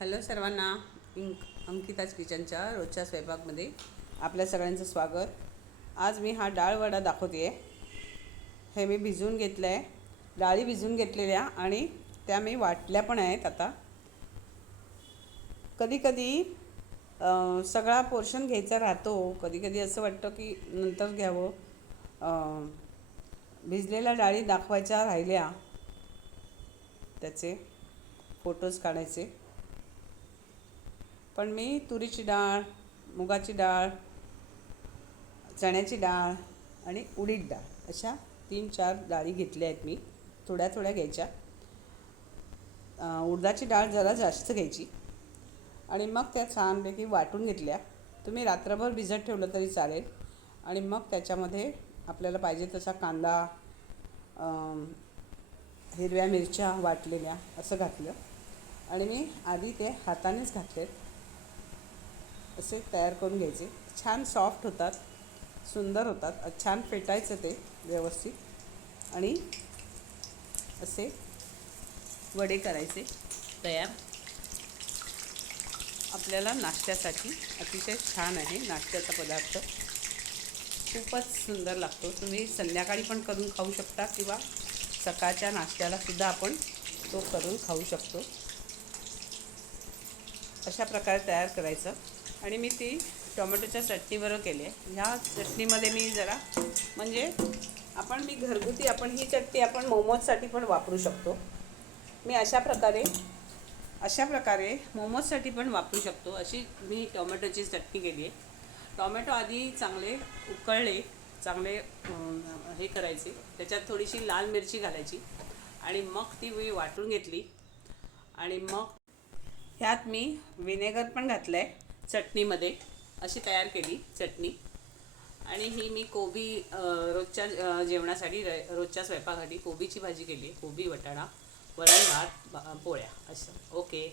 Hello सर्वांना, अंकिताज किचनच्या रोजच्या स्वयंपाकमध्ये आपल्या सगळ्यांचं स्वागत. आज मी हा डाळ वडा दाखवते आहे. हे मी भिजवून घेतलं आहे, डाळी भिजवून घेतलेल्या आणि त्या मी वाटल्या पण आहेत. आता कधी कधी सगळा पोर्शन घ्यायचा राहतो, कधी कधी असं वाटतं की नंतर घ्यावं. भिजलेल्या डाळी दाखवायच्या राहिल्या, त्याचे फोटोज काढायचे. पण मी तुरीची डाळ, मुगाची डाळ, चण्याची डाळ आणि उडीद डाळ अशा 3-4 डाळी घेतल्या आहेत. मी थोड्या थोड्या घ्यायच्या. उडदाची डाळ जरा जास्त घ्यायची आणि मग त्या छानपैकी वाटून घेतल्या. तुम्ही रात्रभर भिजत ठेवलं तरी चालेल. आणि मग त्याच्यामध्ये आपल्याला पाहिजे तसा कांदा, हिरव्या मिरच्या वाटलेल्या असं घातलं. आणि मी आधी ते हातानेच घातलेत. असे तयार करून घ्यायचे. छान सॉफ्ट होतात, सुंदर होतात. छान फेटायचं ते व्यवस्थित आणि असे वडे करायचे तयार. आपल्याला नाश्त्यासाठी अतिशय छान आहे. नाश्त्याचा पदार्थ खूपच सुंदर लागतो. तुम्ही संध्याकाळी पण करून खाऊ शकता किंवा सकाळच्या नाश्त्यालासुद्धा आपण तो करून खाऊ शकतो. अशा प्रकारे तयार करायचं. आणि मी ती टोमॅटोच्या चटणीबरोबर केली आहे. ह्या चटणीमध्ये मी जरा म्हणजे मी घरगुती ही चटणी आपण मोमोजसाठी पण वापरू शकतो. मी अशा प्रकारे मोमोजसाठी पण वापरू शकतो. अशी मी टोमॅटोची चटणी केली आहे. टोमॅटो आधी चांगले उकळले, चांगले हे करायचे. त्याच्यात थोडीशी लाल मिरची घालायची आणि मग ती मी वाटून घेतली. आणि मग ह्यात मी व्हिनेगर पण घातलं आहे चटणीमध्ये. अशी तयार केली चटणी. आणि ही मी कोबी रोजच्या जेवणासाठी, रोजच्या स्वयंपाकासाठी कोबीची भाजी केली आहे. कोबी, वटाणा, वरण, भात, पोळ्या असं. ओके.